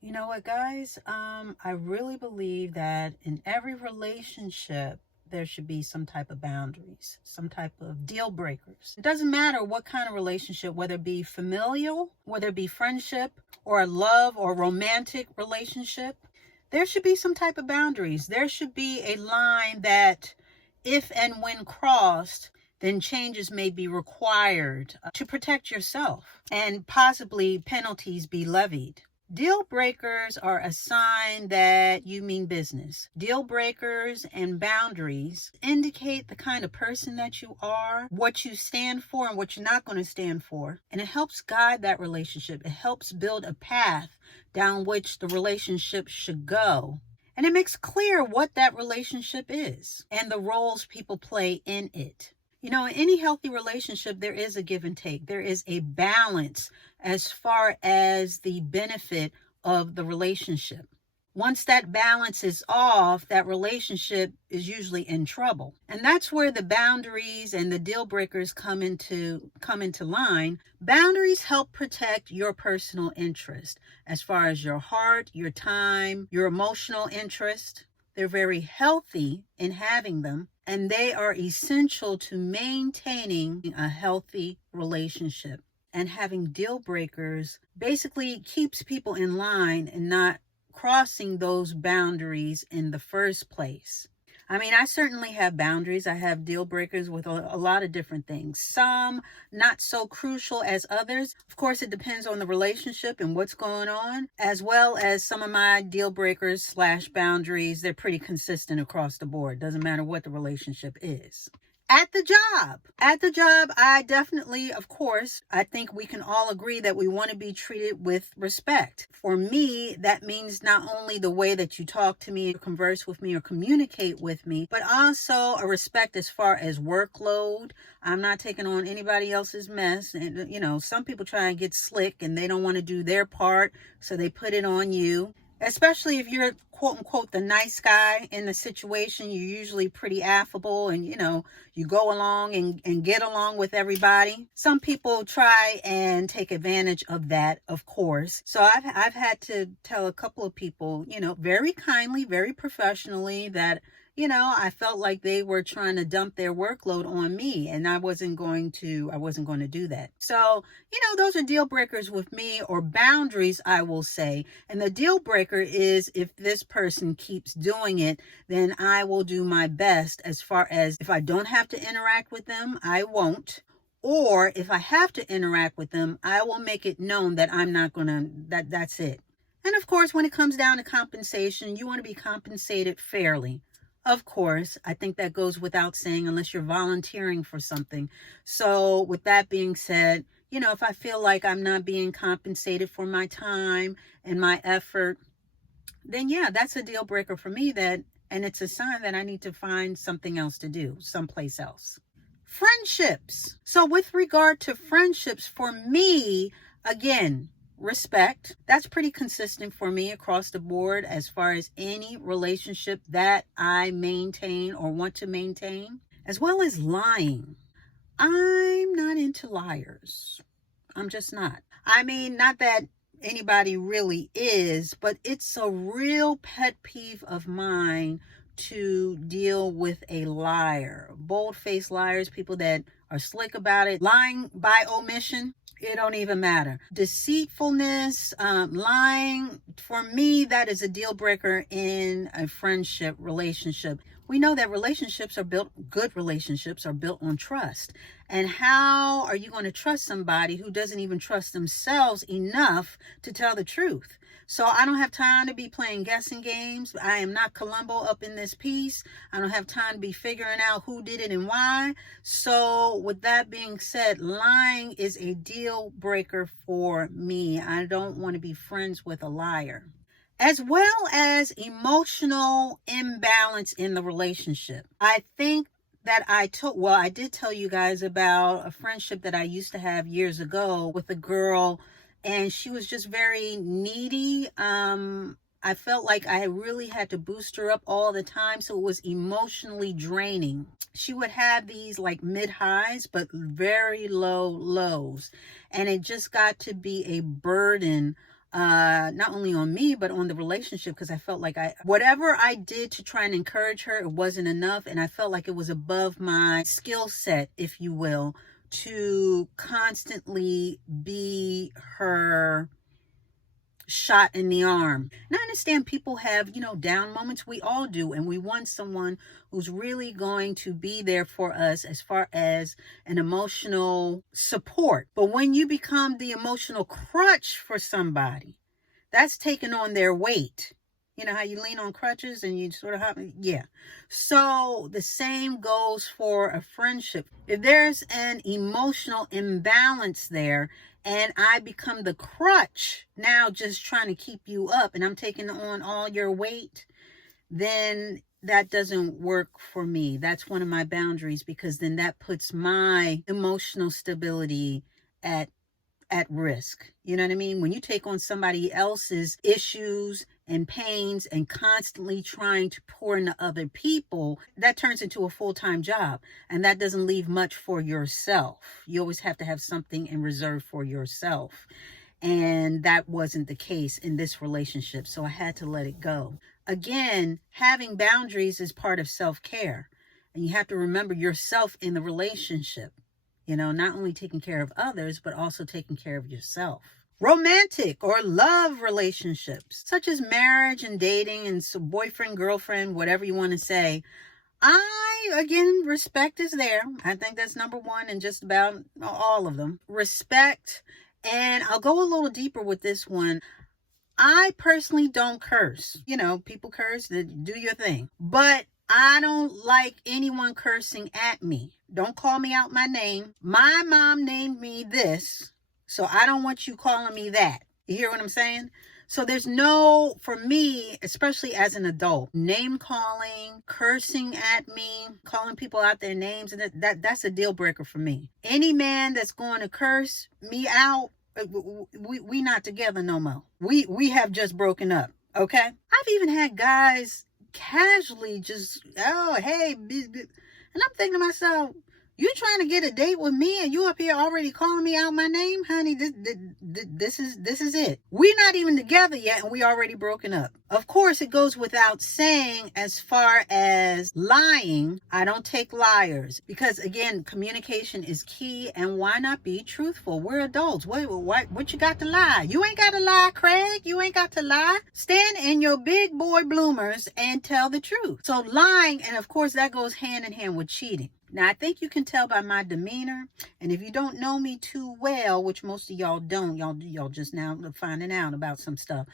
You know what, guys? I really believe that in every relationship, there should be some type of boundaries, some type of deal breakers. It doesn't matter what kind of relationship, whether it be familial, whether it be friendship, or a love or romantic relationship, there should be some type of boundaries. There should be a line that, if and when crossed, then changes may be required to protect yourself and possibly penalties be levied. Deal breakers are a sign that you mean business. Deal breakers and boundaries indicate the kind of person that you are, what you stand for and what you're not going to stand for. And it helps guide that relationship. It helps build a path down which the relationship should go. And it makes clear what that relationship is and the roles people play in it. You know, in any healthy relationship, there is a give and take. There is a balance as far as the benefit of the relationship. Once that balance is off, that relationship is usually in trouble. And that's where the boundaries and the deal breakers come into line. Boundaries help protect your personal interest as far as your heart, your time, your emotional interest. They're very healthy in having them, and they are essential to maintaining a healthy relationship. And having deal breakers basically keeps people in line and not crossing those boundaries in the first place. I mean, I certainly have boundaries. I have deal breakers with a lot of different things. Some not so crucial as others. Of course, it depends on the relationship and what's going on, as well as some of my deal breakers / boundaries. They're pretty consistent across the board. Doesn't matter what the relationship is. At the job, I definitely, of course, I think we can all agree that we want to be treated with respect. For me, that means not only the way that you talk to me, converse with me, or communicate with me, but also a respect as far as workload. I'm not taking on anybody else's mess. And, you know, some people try and get slick and they don't want to do their part, so they put it on you. Especially if you're quote unquote the nice guy in the situation, you're usually pretty affable and, you know, you go along and get along with everybody. Some people try and take advantage of that, of course. So I've had to tell a couple of people, you know, very kindly, very professionally that, you know, I felt like they were trying to dump their workload on me, and I wasn't going to do that. So, you know, those are deal breakers with me, or boundaries, I will say. And the deal breaker is if this person keeps doing it, then I will do my best. As far as if I don't have to interact with them, I won't. Or if I have to interact with them, I will make it known that I'm not gonna, that's it. And of course, when it comes down to compensation, you want to be compensated fairly. Of course, I think that goes without saying unless you're volunteering for something. So with that being said, you know, if I feel like I'm not being compensated for my time and my effort, then yeah, that's a deal breaker for me, and it's a sign that I need to find something else to do someplace else. Friendships. So with regard to friendships, for me, again, respect. That's pretty consistent for me across the board as far as any relationship that I maintain or want to maintain, as well as lying. I'm not into liars. I'm just not. I mean, not that anybody really is, but it's a real pet peeve of mine to deal with a liar. Bold-faced liars, people that are slick about it, lying by omission. It don't even matter. Deceitfulness, lying, for me, that is a deal breaker in a friendship relationship. We know that good relationships are built on trust. And how are you going to trust somebody who doesn't even trust themselves enough to tell the truth? So I don't have time to be playing guessing games. I am not Columbo up in this piece. I don't have time to be figuring out who did it and why. So with that being said, lying is a deal breaker for me. I don't want to be friends with a liar. As well as emotional imbalance in the relationship. I think that I did tell you guys about a friendship that I used to have years ago with a girl, and she was just very needy. I felt like I really had to boost her up all the time, so it was emotionally draining. She would have these like mid highs, but very low lows, and it just got to be a burden not only on me, but on the relationship, because I felt like whatever I did to try and encourage her, it wasn't enough. And I felt like it was above my skill set, if you will, to constantly be her shot in the arm. And I understand people have, down moments. We all do. And we want someone who's really going to be there for us as far as an emotional support. But when you become the emotional crutch for somebody, that's taking on their weight. You know how you lean on crutches and you sort of hop? Yeah. So the same goes for a friendship. If there's an emotional imbalance there and I become the crutch, now just trying to keep you up, and I'm taking on all your weight, then that doesn't work for me. That's one of my boundaries, because then that puts my emotional stability at risk. You know what I mean? When you take on somebody else's issues and pains and constantly trying to pour into other people, that turns into a full-time job. And that doesn't leave much for yourself. You always have to have something in reserve for yourself. And that wasn't the case in this relationship. So I had to let it go. Again, having boundaries is part of self-care. And you have to remember yourself in the relationship. Not only taking care of others, but also taking care of yourself. Romantic or love relationships, such as marriage and dating and boyfriend, girlfriend, whatever you want to say. Again, respect is there. I think that's number one in just about all of them. Respect. And I'll go a little deeper with this one. I personally don't curse. People curse, do your thing. But I don't like anyone cursing at me. Don't call me out my name. My mom named me this, so I don't want you calling me that. You hear what I'm saying? So there's no, for me, especially as an adult, name calling, cursing at me, calling people out their names, and that's a deal breaker for me. Any man that's going to curse me out, we not together no more. We have just broken up. Okay? I've even had guys casually just, oh, hey, and I'm thinking to myself, you trying to get a date with me and you up here already calling me out my name? Honey, this is it. We're not even together yet and we already broken up. Of course, it goes without saying, as far as lying, I don't take liars, because again, communication is key. And why not be truthful? We're adults. What you got to lie? You ain't got to lie, Craig. You ain't got to lie. Stand in your big boy bloomers and tell the truth. So lying, and of course that goes hand in hand with cheating. Now, I think you can tell by my demeanor, and if you don't know me too well, which most of y'all don't, y'all just now finding out about some stuff,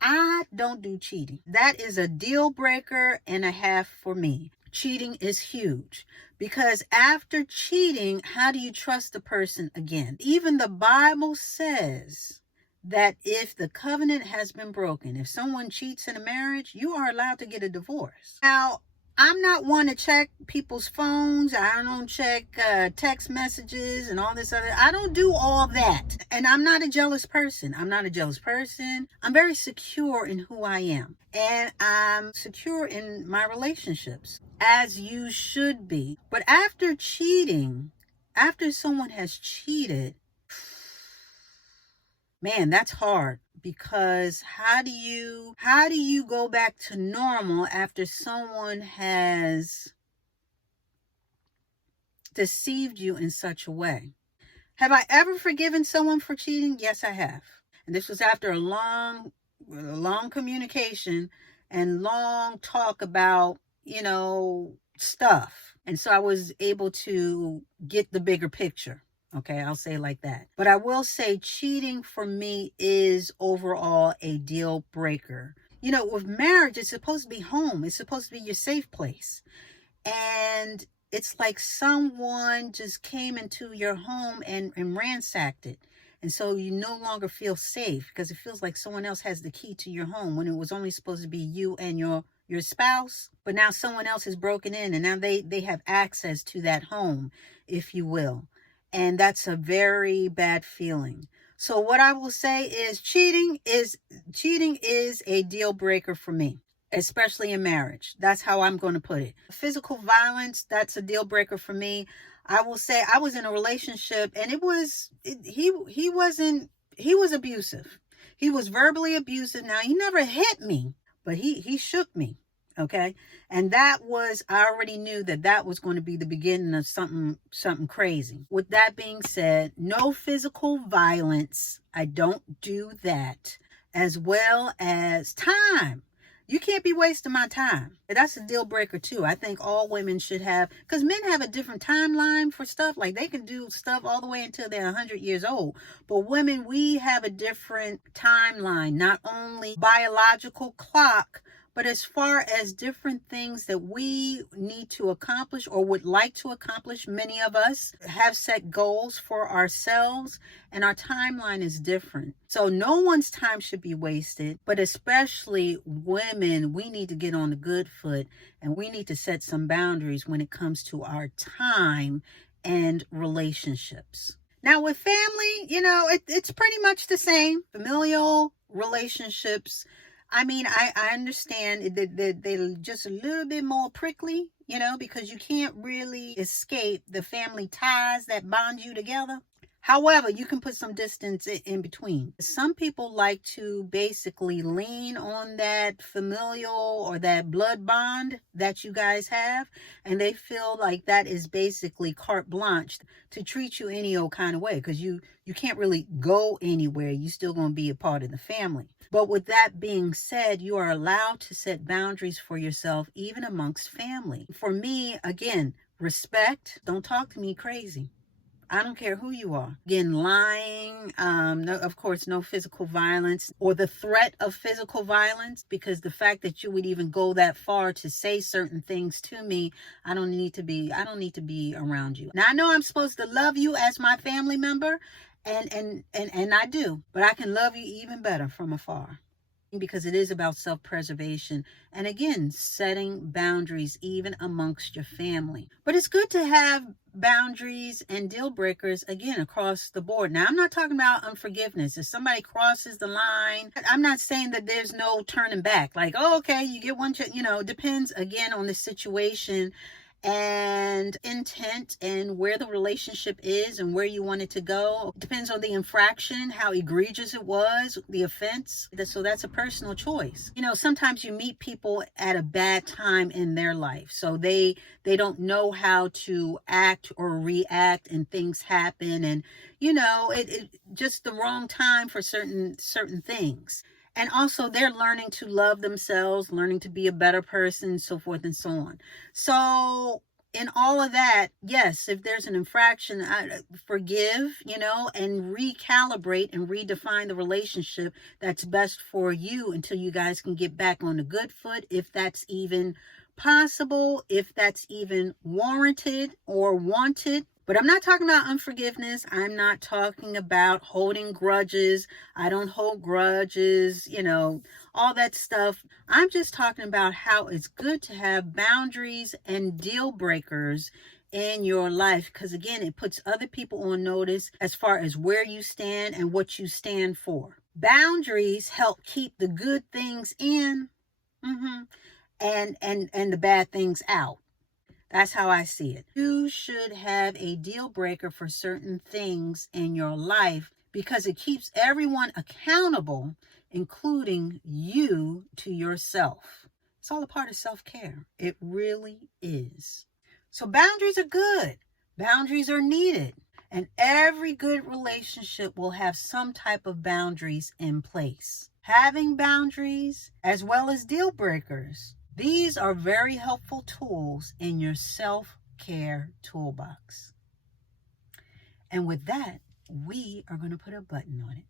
I don't do cheating. That is a deal breaker and a half for me. Cheating is huge, because after cheating, how do you trust the person again? Even the Bible says that if the covenant has been broken, if someone cheats in a marriage, you are allowed to get a divorce. Now, I'm not one to check people's phones. I don't check text messages and all this other. I don't do all that. And I'm not a jealous person. I'm very secure in who I am. And I'm secure in my relationships, as you should be. But after cheating, after someone has cheated, man, that's hard. Because how do you go back to normal after someone has deceived you in such a way? Have I ever forgiven someone for cheating? Yes, I have. And this was after a long communication and long talk about, stuff. And so I was able to get the bigger picture. Okay, I'll say it like that. But I will say cheating for me is overall a deal breaker. With marriage, it's supposed to be home. It's supposed to be your safe place. And it's like someone just came into your home and ransacked it. And so you no longer feel safe, because it feels like someone else has the key to your home when it was only supposed to be you and your spouse. But now someone else has broken in, and now they have access to that home, if you will. And that's a very bad feeling. So what I will say is cheating is a deal breaker for me, especially in marriage. That's how I'm going to put it. Physical violence, that's a deal breaker for me. I will say I was in a relationship, and he was abusive. He was verbally abusive. Now, he never hit me, but he shook me. Okay. And that was, I already knew that that was going to be the beginning of something crazy. With that being said, no physical violence. I don't do that. As well as time. You can't be wasting my time. That's a deal breaker too. I think all women should have, because men have a different timeline for stuff. Like they can do stuff all the way until they're 100 years old. But women, we have a different timeline, not only biological clock, but as far as different things that we need to accomplish or would like to accomplish. Many of us have set goals for ourselves and our timeline is different. So no one's time should be wasted, but especially women, we need to get on the good foot and we need to set some boundaries when it comes to our time and relationships. Now with family, it's pretty much the same. Familial relationships, I mean, I understand that they're just a little bit more prickly, because you can't really escape the family ties that bond you together. However, you can put some distance in between. Some people like to basically lean on that familial or that blood bond that you guys have, and they feel like that is basically carte blanche to treat you any old kind of way, because you can't really go anywhere. You're still going to be a part of the family. But with that being said, you are allowed to set boundaries for yourself, even amongst family. For me, again, respect. Don't talk to me crazy. I don't care who you are. Again, lying, no, of course, no physical violence or the threat of physical violence, because the fact that you would even go that far to say certain things to me, I don't need to be around you. Now, I know I'm supposed to love you as my family member, and I do, but I can love you even better from afar. Because it is about self-preservation and again setting boundaries even amongst your family. But it's good to have boundaries and deal breakers again across the board. Now, I'm not talking about unforgiveness. If somebody crosses the line, I'm not saying that there's no turning back, like, oh, okay, you get one, depends again on the situation and intent and where the relationship is and where you want it to go. It depends on the infraction, how egregious it was, the offense. So that's a personal choice. Sometimes you meet people at a bad time in their life, so they don't know how to act or react, and things happen, and it just the wrong time for certain things. And also they're learning to love themselves, learning to be a better person, so forth and so on. So in all of that, yes, if there's an infraction, forgive, and recalibrate and redefine the relationship that's best for you until you guys can get back on the good foot, if that's even possible, if that's even warranted or wanted. But I'm not talking about unforgiveness. I'm not talking about holding grudges. I don't hold grudges, all that stuff. I'm just talking about how it's good to have boundaries and deal breakers in your life. Because again, it puts other people on notice as far as where you stand and what you stand for. Boundaries help keep the good things in and the bad things out. That's how I see it. You should have a deal breaker for certain things in your life because it keeps everyone accountable, including you to yourself. It's all a part of self-care. It really is. So boundaries are good. Boundaries are needed. And every good relationship will have some type of boundaries in place. Having boundaries as well as deal breakers, these are very helpful tools in your self-care toolbox. And with that, we are going to put a button on it.